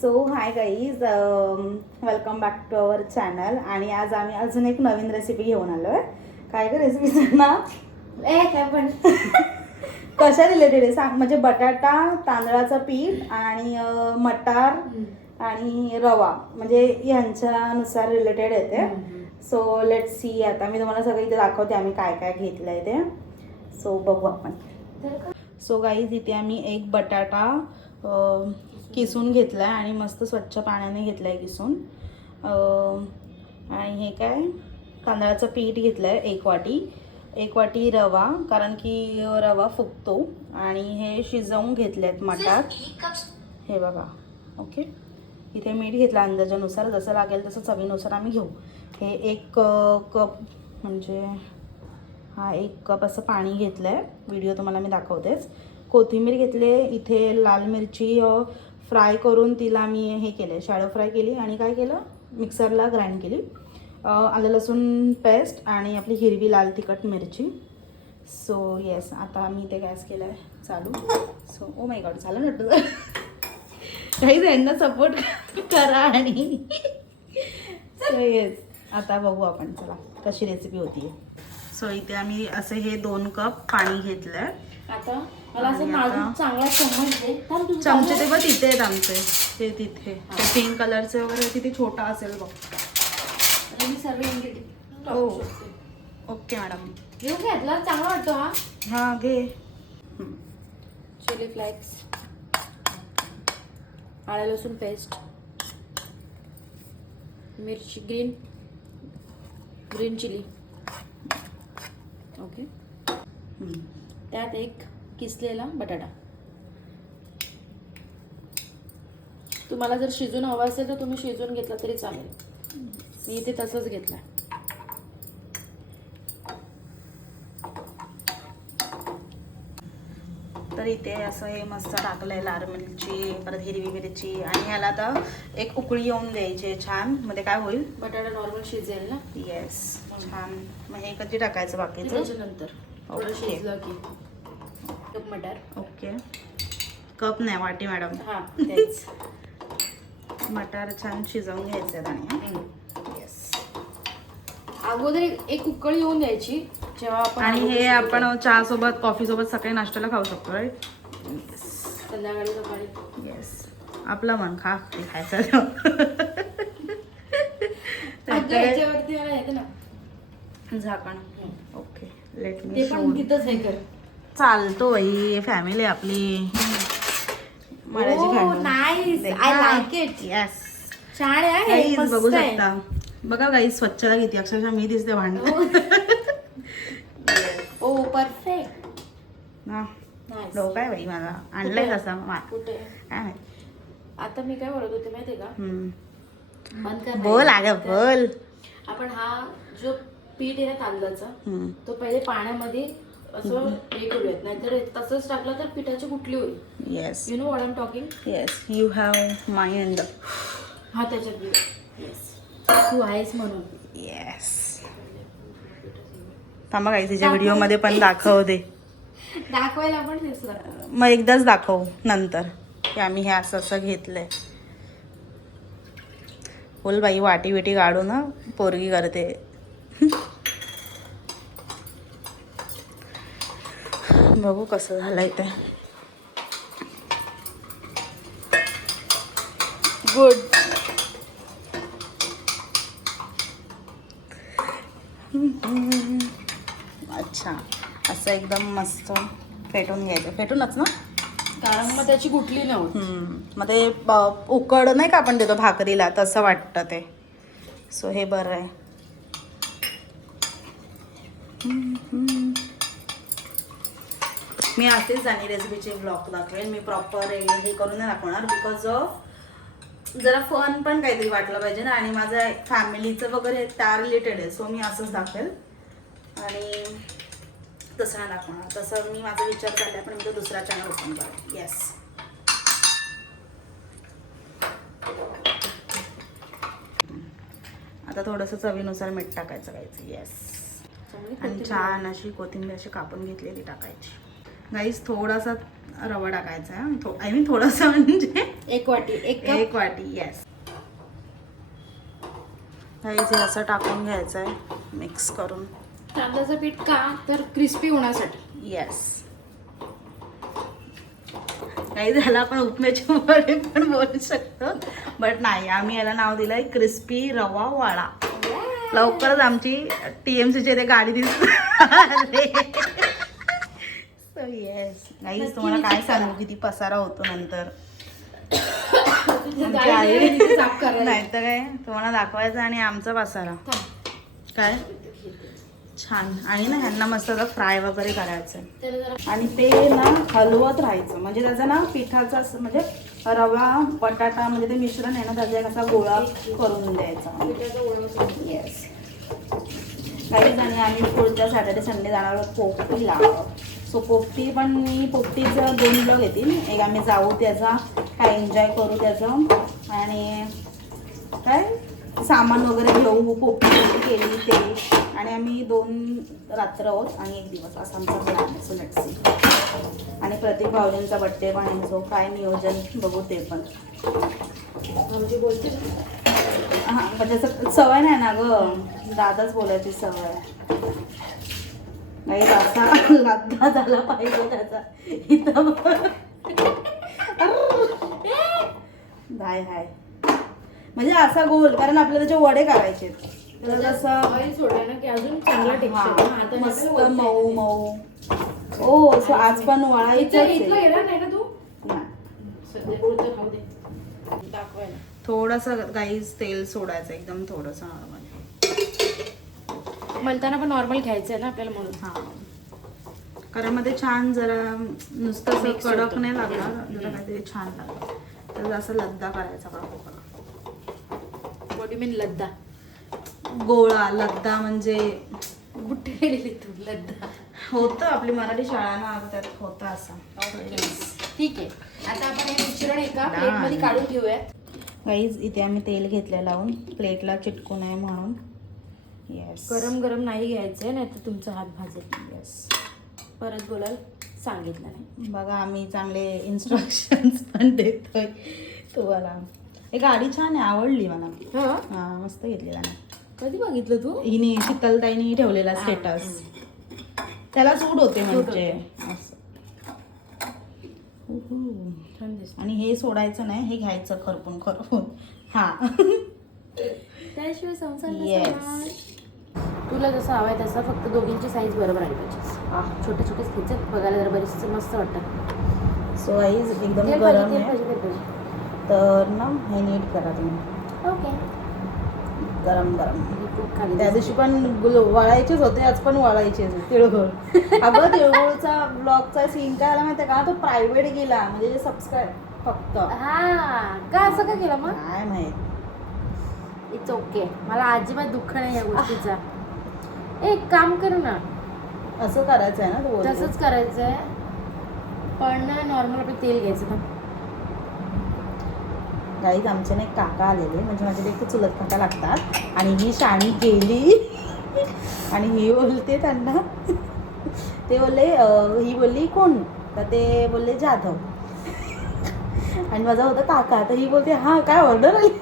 So hi guys, welcome back to our channel. आणि आज आम्ही अजून एक नवीन रेसिपी घेऊन आलो आहे. काय का रेसिपीचं नाव काय पण कशा रिलेटेड आहे सांग. म्हणजे बटाटा, तांदळाचं पीठ आणि मटार आणि रवा, म्हणजे यांच्यानुसार रिलेटेड येते. So let's see. आता मी तुम्हाला सगळं इथे दाखवते आम्ही काय काय घेतलं आहे ते. सो बघू आपण. सो गाईज, इथे आम्ही एक बटाटा किसून घेतला आहे आणि मस्त स्वच्छ पाण्याने घेतलं आहे किसून. आणि हे काय तांदळाचं पीठ घेतलं आहे एक वाटी रवा, कारण की रवा फुगतो. आणि हे शिजवून घेतले आहेत मटार, हे बघा. ओके, इथे मीठ घेतलं अंदाजानुसार, जसं लागेल तसं चवीनुसार आम्ही घेऊ. हे 1 कप, म्हणजे हा 1 कप असं पाणी घेतलं आहे. व्हिडिओ तुम्हाला मी दाखवतेच. कोथिंबीर घेतले. इथे लाल मिरची फ्राय करून तिला मी हे केलं, शॅलो फ्राय केली आणि काय केलं, मिक्सरला ग्राइंड केली. आलं लसूण पेस्ट आणि आपली हिरवी लाल तिखट मिरची. सो येस, आता मी ते गॅस केलं आहे चालू. सो ओ माय गॉड, झालं ना तुझं. काही त्यांना सपोर्ट करा. आणि सो येस, आता बघू आपण, चला कशी रेसिपी होती. सो इथे आम्ही असे हे 2 कप पाणी घेतलं आहे. आता मला असं नाजूक चांगला चम्मच दे. चमचे ते बघ तिथे आहेत आमचे, ते तिथे ते पिंक कलरचे वगैरे, तिथे छोटा असेल बघ. मी सर्व इंग्रेडियंट हो ओके मॅडम. घेऊ घेतला, चांगला वाटतो हा. हां घे. चिली फ्लेक्स, आलं लसूण पेस्ट, मिरची ग्रीन चिली. ओके, त्यात एक किसलेला बटाटा. तुम्हाला जर शिजून हवा असेल तर तुम्ही शिजून घेतला तरी चालेल. मी इथे तसंच घेतलं. तर इथे असं हे मस्त टाकलंय लाल मिरची, परत हिरवी मिरची. आणि ह्याला आता एक उकळी येऊन द्यायची छान. मध्ये काय होईल, बटाटा नॉर्मल शिजेल ना. येस, छान. मग हे कधी टाकायचं बाकीचं त्याच्यानंतर थोडं ओके. शिजलं की कप मटार. ओके, कप नाही वाटी मॅडम. हां तेच. मटार छान शिजवून घ्यायचे आणि येस. अगोदर एक उकळी येऊन द्यायची जेव्हा आपण. आणि हे आपण चहा सोबत, कॉफी सोबत सकाळी नाश्त्याला खाऊ शकतो, राईट. संध्याकाळी सकाळी. येस, आपलं मन खा, ते खायचं. याच्यावरती मला येते ना झाकण. ओके, लेट मी ते पण तिथंच हे कर. चालतो बाई, फॅमिली आपली. Nice, I like it. Yes, छान आहे, गाईज बघू शकता. बघा गाईज, स्वच्छता किती, अक्षरशः मी दिसते भांडण. ओ परफेक्ट. डोका आहे बाई माझा, आणलाय कसा कुठे काय माहिती. आता मी काय बोलत होते माहितीये का, बंद कर. बोल अगं बोल. आपण हा जो पीठ आहे ना तांदळाचा, तो पहिले पाण्यामध्ये असं हे करूयात, नाहीतर तसंच टाकलं तर पिठाची गुठली होईल. Yes, you know what I am talking. Yes, you have mind. हा त्याच्यात येस, तू आहेस म्हणून. येस, थांबा काही तिच्या व्हिडिओ मध्ये पण दाखव दे. दाखवायला पण तेच. मग एकदाच दाखव नंतर की आम्ही हे असं असं घेतलंय. बोल बाई, वाटी बिटी काढू ना, पोरगी करते. बघू कसं झालंय ते. गुड. अच्छा, असं एकदम मस्त फेटून घ्यायचं. फेटूनच ना, कारण मग त्याची गुठली नाही होत. मग ते उकड नाही का आपण देतो भाकरीला, तसं वाटतं ते. सो हे बरं आहे. मी असेच आणि रेसिपीचे ब्लॉग दाखवेन. मी प्रॉपर हे करून नाही दाखवणार, बिकॉज जरा फन पण काहीतरी वाटलं पाहिजे ना. आणि माझं फॅमिलीचं वगैरे त्या रिलेटेड आहे. सो मी असंच दाखवेल आणि तसं नाही दाखवणार. तसं मी माझा विचार चालला, पण मी तो दुसरा चॅनल ओपन करेन. येस, आता थोडंसं चवीनुसार मीठ टाकायचं गाईज. येस, आणि छान अशी कोथिंबीर अशी कापून घेतलेली टाकायची. गाईज थोडासा रवा टाकायचा आहे. आय मीन थोडासा म्हणजे 1 वाटी 1 कप. 1 वाटी. येस. हे असं टाकून घ्यायचं आहे मिक्स करून. तांदळाचं पीठ का तर क्रिस्पी होण्यासाठी. येस. काही झालं आपण उपम्याची वडे पण बोलू शकतो, बट नाही, आम्ही याला नाव दिलंय क्रिस्पी रवा वडा. लवकरच आमची TMCची ते गाडी दिसते. सो येस गाईज, तुम्हाला काय सांगू किती पसारा होतो नंतर. आमची आई नाही तर काय तुम्हाला दाखवायचं आणि आमचा पसारा काय छान. आणि ना ह्यांना मस्त फ्राय वगैरे करायचं आणि ते ना हलवत राहायचं, म्हणजे त्याचा ना पिठाचा म्हणजे रवा बटाटा म्हणजे ते मिश्रण आहे ना त्याचा एक असा गोळा करून द्यायचा. येस. काही जणी आम्ही पुढच्या सॅटर्डे संडे जाणार आहोत पोपटीला. सो पोपटी पण मी पोपटीचं 2 ब्लॉग येतील. एक आम्ही जाऊ त्याचा काय एन्जॉय करू त्याचं, आणि काय सामान वगैरे घेऊ, पोपटी केली ते, आणि आम्ही 2 रात्र आहोत आणि 1 दिवस असा आमचा प्लॅन आहे. So let's see. आणि प्रतीक भाऊजींचा बड्डे पण आहे, सो काय नियोजन बघू ते पण. म्हणजे बोलते हां पण त्याचं सवय नाही ना गं, दादाच बोलायची सवय. नाही असा लद्दा झाला पाहिजे त्याचा इथं. हाय हाय म्हणजे असा गोल, कारण आपल्याला त्याचे वडे करायचे तर असं ऑइल सोडलं ना की अजून चांगला टेक्स्चर. मस्त मऊ मऊ. ओ सो आज पण वळायचं इथलं गेला नाही ना तू नाही. सध्या पुढचं खाऊ दे दाखवायला. थोडंसं गाईस तेल सोडायचं एकदम थोडंसं नॉर्मल. मलताना पण नॉर्मल घ्यायचं आहे ना आपल्याला म्हणून. हां कारण मध्ये छान जरा नुसतं असं कडक नाही लागणार, जरा काहीतरी छान लागलं तर असं लद्दा करायचा. व्हॉट यू मीन लद्दा? गोळा लद्दा म्हणजे बुट्टी गेलेली तू. लद्दा होतं आपली मराठी शाळा ना त्यात होतं असं. ठीक आहे. आता आपण हे मिश्रण एका प्लेटमध्ये काढून घेऊयात. गाईज इथे आम्ही तेल घेतलं लावून, प्लेटला चिटकू नये म्हणून. येस. गरम गरम नाही घ्यायचं नाही तर तुमचा हात भाजेल. येस. परत बोलाल सांगितलं नाही. बघा आम्ही चांगले इन्स्ट्रक्शन्स पण देतोय तुम्हाला. हे गाडी छान आहे, आवडली मला. हां मस्त घेतलेला ना. कधी बघितलं तू? हिने शीतलताईने ठेवलेला स्टेटस. त्याला सूट होते म्हणजे असं. आणि हे सोडायचं नाही, हे घ्यायचं खरपून खरपून. हा त्याशिवाय संसार येस. तुला जसं हवंय तसं, फक्त दोघींची साईज बरोबर आली पाहिजे. छोटे छोटेच घ्यायचे, बघायला जरा बरेच मस्त वाटतं. सो आईज एकदम तेल गरम पाहिजे, आहे तेल पाहिजे. तर ना हे नीट करा तुम्ही. ओके. गरम गरम. खाली त्या दिवशी पण वळायचेच होते, आज पण वळायचेच तिळगुळ. अगं तिळगुळचा ब्लॉगचा सीन काय आला माहिती का, तो प्रायव्हेट गेला म्हणजे सबस्क्राईब फक्त. हा का असं का केलं मग? काय माहित. It's okay. मला अजिबात दुःख नाही या गोष्टीचा. एक काम कर ना, असं करायचं आहे ना तू. तसंच करायचंय पण नॉर्मल आपलं तेल घ्यायचं ना. गाईज आमचे ना एक काका आलेले, म्हणजे माझे एक चुलत काका लागतात, आणि ही शाणी गेली आणि ही बोलते त्यांना, ते बोलले ही बोलली कोण, तर ते बोलले जाधव, आणि माझा होता काका, तर ही बोलते हा काय ऑर्डर आली.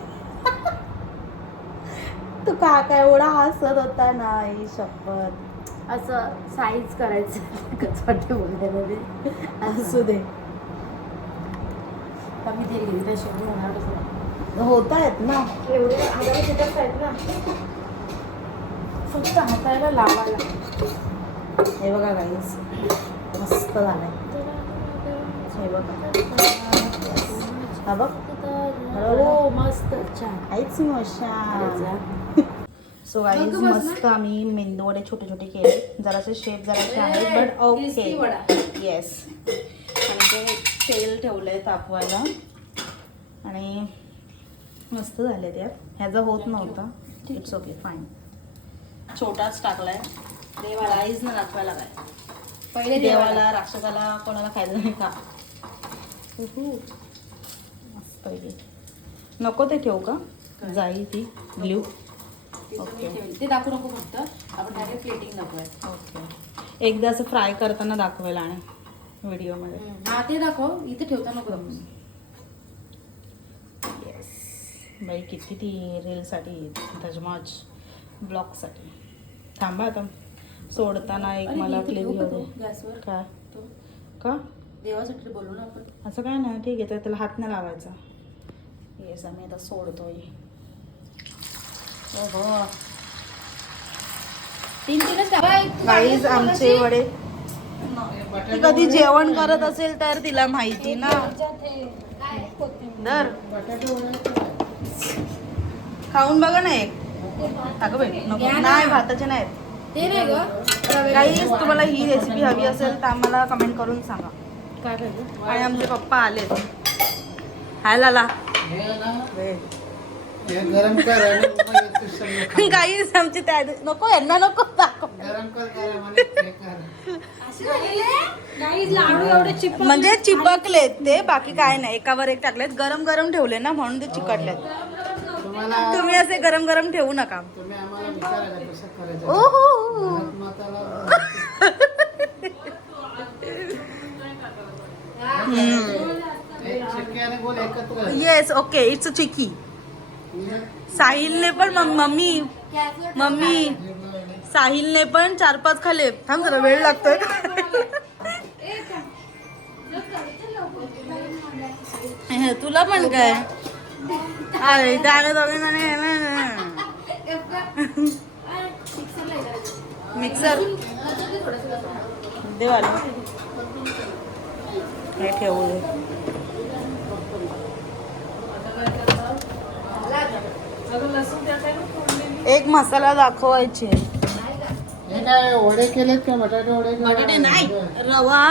तो काका एवढा हसत होता ना, ही शपथ. असं साईज करायचं कसं वाटतं बोलायला. असू दे. कमी तेल घेतली तर शेवटी होणार कसं. होत आहेत ना एवढे हाताला चिटकत आहेत ना, फक्त हाताला लावायला. हे बघा गाईज मस्त झालंय. हे बघा हा बघ. हो मस्त छान. काहीच मशा. सो गाईज मस्त आम्ही मेंदू वडे छोटे छोटे केले, जरासे शेप जरासे आहेत बट ओके. येस. आणि ते तेल ठेवलंय तापवायला आणि मस्त झाले ते. ह्याचा होत नव्हता. It's okay fine. छोटाच टाकलाय देवाला, आईच ना दाखवायला काय. पहिले देवाला राक्षसाला कोणाला खायचं नाही का. मस्त आहे. नको ते ठेवू का, जाई ती ब्ल्यू. ओके ते दाखवू नको, फक्त आपण डायरेक्ट प्लेटिंग दाखवायचं. ओके. एकदा असं फ्राय करताना दाखवायला आणि व्हिडिओमध्ये. हा ते दाखव, इथे ठेवता नको. बाई किती ती रीलसाठी धजमाज ब्लॉगसाठी. थांबा आता सोडताना एक मला क्लिप घेऊ दे. गॅसवर काय तो का देवासाठी बोलू ना आपण. असं काय नाही, ठीक आहे. तर त्याला हात नाही लावायचा. येस आम्ही आता सोडतोय. ओहो तीनच गाईज आमचे वडे. ती कधी जेवण करत असेल तर तिला माहिती ना. दर खाऊन बघा ना एक. अगं बाई नको, नाही भाताचे नाहीत. ते नाही ग. गाईज तुम्हाला ही रेसिपी हवी असेल तर आम्हाला कमेंट करून सांगा. काय पाहिजे? आणि आमचे पप्पा आले. हाय लाला. गरम कर गाईज आमची त्या नको यांना नको दाखव. गरम कर लाडू एवढे चिप म्हणजे चिपकलेत ते, बाकी काय नाही. एकावर एक टाकलेत. गरम गरम ठेवले ना म्हणून ते चिकटलेत. तुम्हाला तुम्ही असे गरम गरम ठेवू नका. तुम्ही आम्हाला विचारायला कसं करायचं. ओहो एक चिक्की आणि गोल एकत्र. येस ओके इट्स अ चिकी. साहिलने पण मम्मी साहिलने पण 4-5 खाले. थांब जरा वेळ लागतोय. तुला पण काय अरे त्याने मिक्सर देवाला हे ठेवू दे. एक मसाला दाखवायचे. हे काय वडे केलेत का? बटाटे वडे का? बटाटे नाही, रवा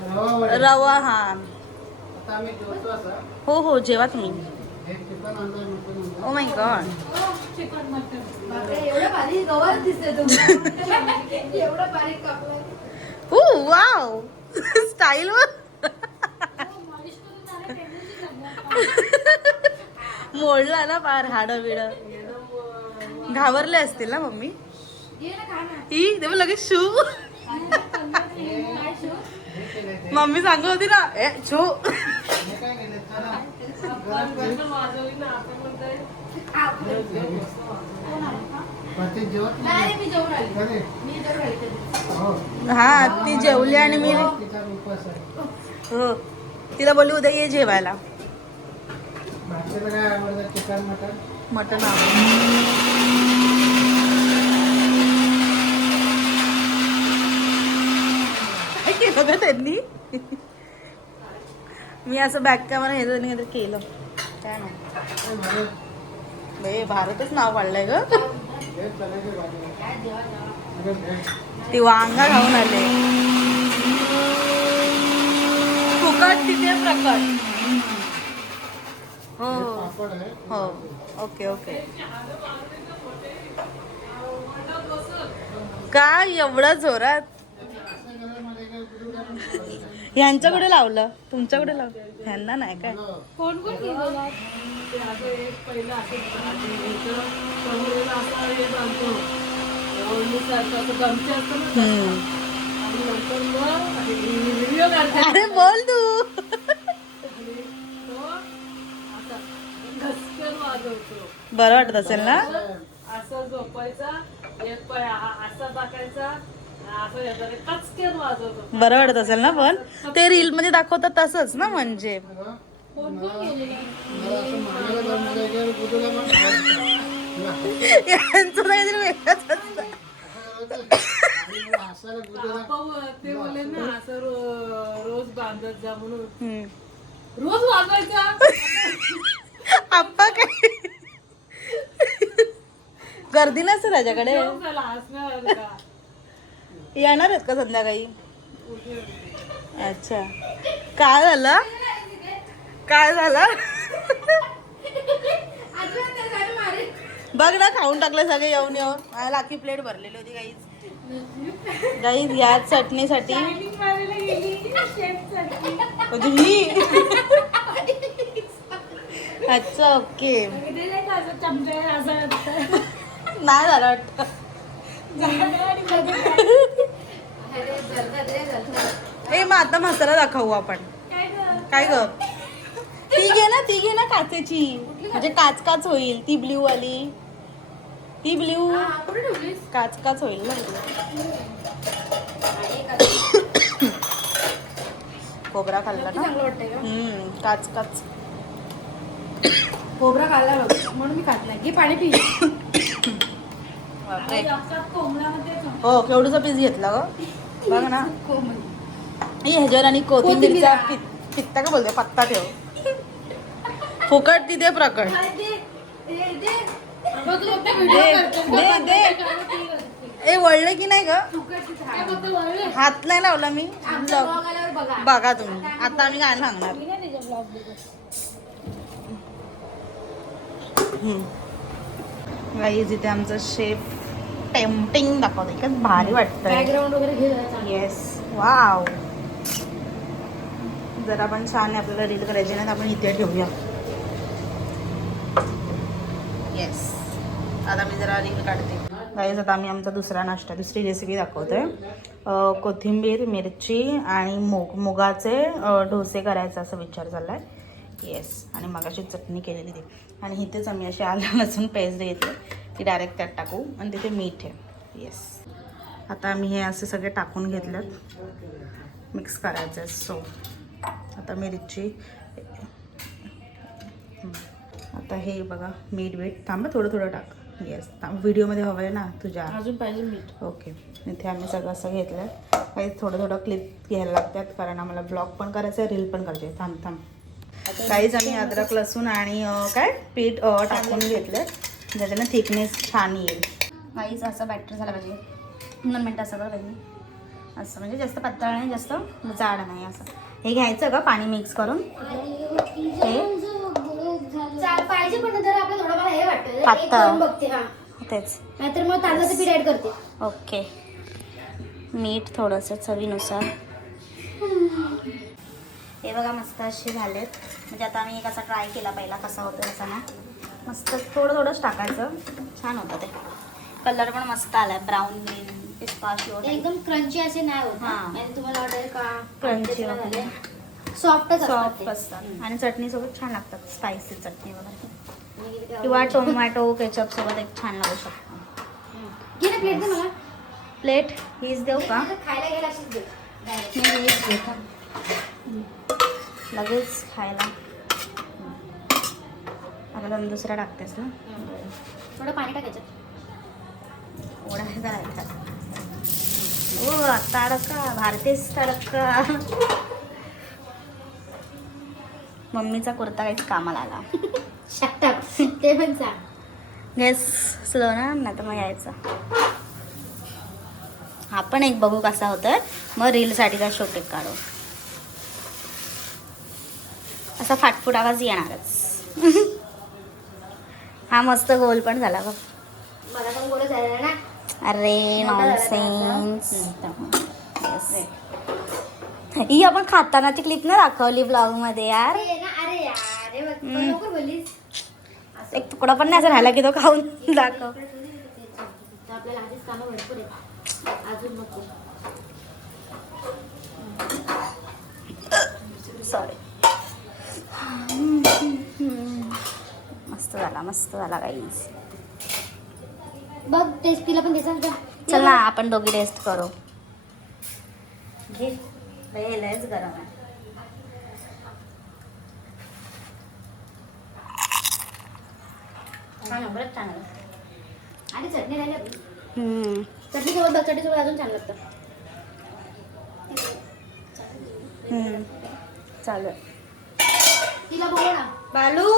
रवा वडे. रवा. हा आता आम्ही जेवतो असं. हो जेवा तुम्ही. हे चिकन आणलंय, मटण आणलंय. Oh my God. एवढं बारीक गवार दिसते तुम्ही. एवढं बारीक कापलं. ओ वाव स्टाईल मोडला ना फार हाड बिड. घाबरले असतील ना मम्मी. ये ना खा ना. ही तेव्हा लगेच शू. काय शो? मम्मी सांगत होती ना ए शू. हे काय केलेत? चला. गरम कर. पण ते जेवत नाही नाही. रे, मी जेवून आली. कधी? मी जेवून आली कधी. हो. हा ती जेवली आणि मी तिचा उपवास आहे. हो तिला बोलली उद्या ये जेवायला. भाजीला काय आवडतं? Chicken, mutton? मटण काय केलं का त्यांनी. मी असं बॅक कॅमेरा हे नाही केलं काय नाही. हे भारत. बे भारतच नाव काढलंय ग. हे चण्याची भाजी. काय जेवा जेवा. अरे भेट. ती वांगा खाऊन आले. फुकट तिथे प्रकट. हो हे पापड आहे. हो ओके ओके. काय एवढं जोरात. असं घरामध्ये काय गुरु करून ठेवायचं. ह्यांच्याकडे लावलं तुमच्याकडे लावलं. ह्यांना नाही काय. कोण कोण गेलेला? अरे बोल तू. बरं वाटत असेल ना. असं झोपायचा, एक पाय असा टाकायचा, असं याचा कचकेन वाजवतो. बरं वाटत असेल ना. पण ते रील मध्ये दाखवतात तसंच ना. म्हणजे मला असं मागायला जमलं की गुरुला पण खायचं. यांचं काहीतरी वेगळंच असतं. हसायला गुरुला. आपण ते बोलले ना असं रोज बांधत जा म्हणून. हम्म. रोज वाजवायचा. आप्पा काय गर्दी नसते त्याच्याकडे. जेवण झालं, हसण्यावर आलं का? येणार आहेत का संध्याकाळी. अच्छा काय झालं काय झालं. बघ ना खाऊन टाकलं सगळे येऊन येऊन. मला अख्खी प्लेट भरलेली होती गाईज. गाईज या चटणीसाठी म्हणजे ही. अच्छा ओके नाही झालं वाटतं. ए मग आता मसाला दाखवू आपण. काय ग ती घे ना काचेची. म्हणजे काच होईल. ती ब्ल्यू वाली, ती ब्ल्यू कुठे ठेवलीस? काच होईल ना. खोबरा खाल्ला ना. चांगलं वाटतंय का? काच. खोबरा खाल्ला बघ म्हणून मी खात नाही. घे पाणी पी. बापरे. अख्खा कोंबड्यामध्ये हो केवढूचा पीस घेतला ग बघ ना. ह्याच्यावर आणि कोथिंबीरचा पित्ता का बोलते पत्ता ठेव. फुकट तिथे प्रकट. दे ए वळले की नाही ग. हात नाही लावला मी. बघा तुम्ही आता आम्ही काय सांगणार. गाईज इथे आमचं शेफ टेम्पटिंग दाखवतो. इतकं भारी वाटतंय. बॅकग्राऊंड वगैरे घे जरा चांगलं. Yes wow. जर आपण छान आहे आपल्याला रील करायची ना तर आपण इथे ठेवूया. येस आता मी जरा रील काढते. गाईज आता आम्ही आमचा दुसरी रेसिपी दाखवतोय. कोथिंबीर मिरची आणि मुगाचे डोसे करायचा असा विचार चालला आहे. येस आणि मगाशी चटणी केलेली ती. आणि इथेच आम्ही अशी आलं लसूण पेस्ट घेतली ती डायरेक्ट त्यात टाकू. आणि तिथे मीठ आहे. येस आता आम्ही हे असे सगळे टाकून घेतलेत. मिक्स करायचं आहे. सो आता मिरची आता हे बघा मीठ थांबा थोडं टाक. येस व्हिडिओमध्ये हवं आहे ना तुझ्या. अजून पाहिजे मीठ. ओके इथे आम्ही सगळं असं घेतलं आहे. काही थोडं क्लिप घ्यायला लागतात कारण आम्हाला ब्लॉग पण करायचं आहे रील पण करायची आहे. थांब काहीच आम्ही अद्रक लसूण आणि काय पीठ टाकून घेतलं ज्याच्यानं थिकनेस छान येईल. काहीच असं बॅटर झालं पाहिजे. 2 मिनटं सगळं पाहिजे असं म्हणजे जास्त पातळ नाही जास्त जाड नाही असं. हे घ्यायचं का पाणी मिक्स करून हे पाहिजे पण जर आपलं थोडं हे वाटतं पातळ बघते. हा तेच नाहीतर मग तांदळाचं पीठ ऍड करते. ओके मीठ थोडंसं चवीनुसार. हे बघा मस्त असे झालेत. म्हणजे आता आम्ही एक असा ट्राय केला पहिला कसा होतो असा ना. मस्त थोडंच टाकायचं छान होतं ते. कलर पण मस्त आलाय ब्राऊन ग्रीन पिस्ताशियो एकदम क्रंची असे नाही होत. हां. आणि तुम्हाला वाटेल का क्रंची सॉफ्टच सॉफ्ट असतात आणि चटणीसोबत छान लागतात. स्पायसी चटणी वगैरे किंवा टोमॅटो केचप सोबत एक छान लागू शकतो. घे ना प्लेट दे मला. प्लेट हीच देऊ का. खायला गेला अशीच दे. मी हीच देतो लगेच खायला. आता दम दुसरा टाकतेस ना. थोडं पाणी टाकायचं. ओढा करायचा. ओ तडका भारतीस तडका. मम्मीचा कुर्ता काहीच कामाला आला. शकटाक ते पण सांग. गॅस स्लो ना नाही तर मग यायचा. हा पण एक बघू कसा होतोय मग रीलसाठी का शॉर्ट काढू. असा फाटफूट आवाज येणारच. हा मस्त गोल पण झाला बघ. मला पण बोलत आहे ना. अरे नॉनसेन्स. ही आपण खातानाची क्लिप ना दाखवली ब्लॉग मध्ये यार. अरे यार लवकर बोललीस. एक तुकडा पण नाही असं राहिला की तो खाऊन दाखव. आपल्याला आधीच कामं भरपूर आहे अजून नको. सॉरी. मस्त झाला गाईज. बघ टेस्ट तिला पण द्यायचा. चल ना आपण दोघी टेस्ट करू. घे लयच गरम आहे. बरंच छान आहे. आणि चटणी राहिली. चटणीसोबत अजून छान लागतं. चालू तिला बोलव ना. बालू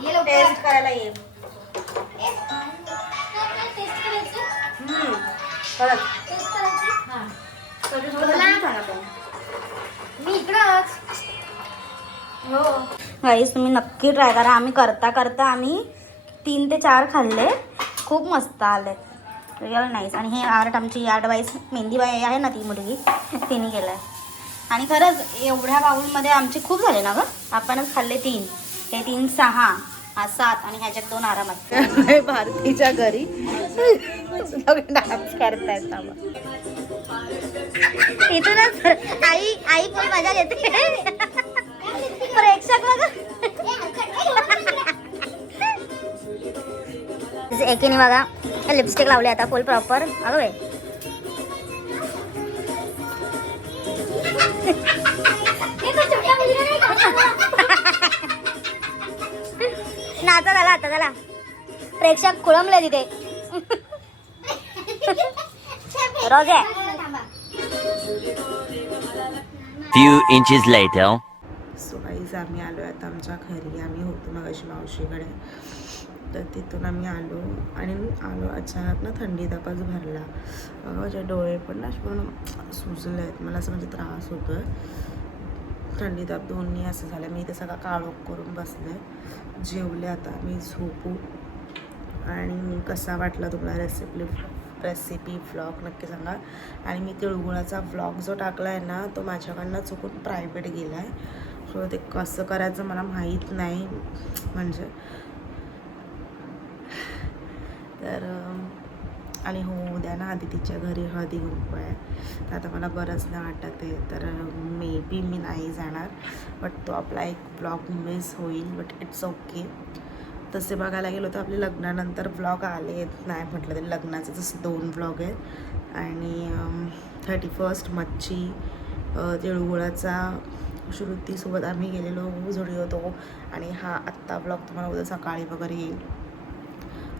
ये लवकर. टेस्ट करायला ये. टेस्ट करायची. परत टेस्ट करायची. हां. मी इकडंच. हो गाईस तुम्ही नक्की ट्राय करा. आम्ही करता आम्ही 3 ते 4 खाल्ले. खूप मस्त आले. Real nice. आणि हे आर्ट आमची ॲडवाईस मेहंदीबाई आहे ना ती मुलगी तिने केलं आहे. आणि खरंच एवढ्या बाउलमध्ये आमचे खूप झाले ना गं. आपणच खाल्ले 3. हे 3 6 हा 7 आणि ह्याच्यात 2 आरामात. भारतीच्या घरी डान्स करतायत. इथूनच आई पण मजा घेते. प्रेक्षक बघा एकीने बघा लिपस्टिक लावली आता फुल प्रॉपर. अगं बाई ना आता झाला प्रेक्षक खुळंबले तिथे. रोजे Few inches later. So guys आम्ही आलो आहे आता आमच्या घरी. आम्ही होतो मग अशी मावशीकडे, तर तिथून आम्ही आलो आणि आलो अचानक ना थंडी तापच भरला. माझे डोळे पण ना पूर्ण सुजले आहेत. मला असं म्हणजे त्रास होतो आहे, थंडी ताप दोन्ही असं झालं. मी ते सगळं काळोख करून बसले. जेवले आता मी झोपू. आणि कसा वाटला तुम्हाला रेसिपी व्लॉग नक्की सांगा. आणि मी तिळगुळाचा व्लॉग जो टाकला आहे ना तो माझ्याकडनं चुकून प्रायव्हेट गेला आहे. सो ते कसं करायचं मला माहीत नाही म्हणजे. तर आणि हो उद्या ना आदितीच्या घरी हळदी कुंकू आहे. तर आता मला बरंच नाही वाटत आहे, तर मे बी मी नाही जाणार. बट तो आपला एक ब्लॉग मिस होईल, बट इट्स ओके. तसे बघायला गेलो तर आपले लग्नानंतर ब्लॉग आले नाही म्हटलं तरी लग्नाचे जसं 2 ब्लॉग आहेत. आणि 31st मच्छी, तिळगुळाचा श्रुतीसोबत आम्ही गेलेलो झुडिओ तो. आणि हा आत्ता ब्लॉग तुम्हाला उद्या सकाळी वगैरे येईल.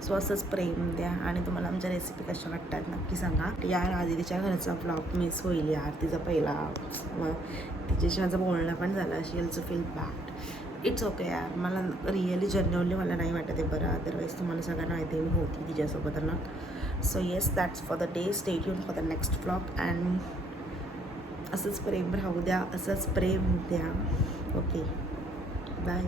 सो असंच प्रेम द्या आणि तुम्हाला आमच्या रेसिपी कशा वाटतात नक्की सांगा. यार आदितीच्या घरचा ब्लॉग मिस होईल यार. तिचा पहिला तिच्याशी माझं बोलणं पण झालं. She also feel bad. It's okay यार. मला रिअली जेन्युइनली मला नाही वाटत आहे बरं. अदरवाईज तुम्हाला सगळ्यांना माहिती मी होती तिच्यासोबत ना. So yes that's for the day. Stay tune for the next vlog. And असंच प्रेम राहू द्या, असंच प्रेम द्या. Okay bye.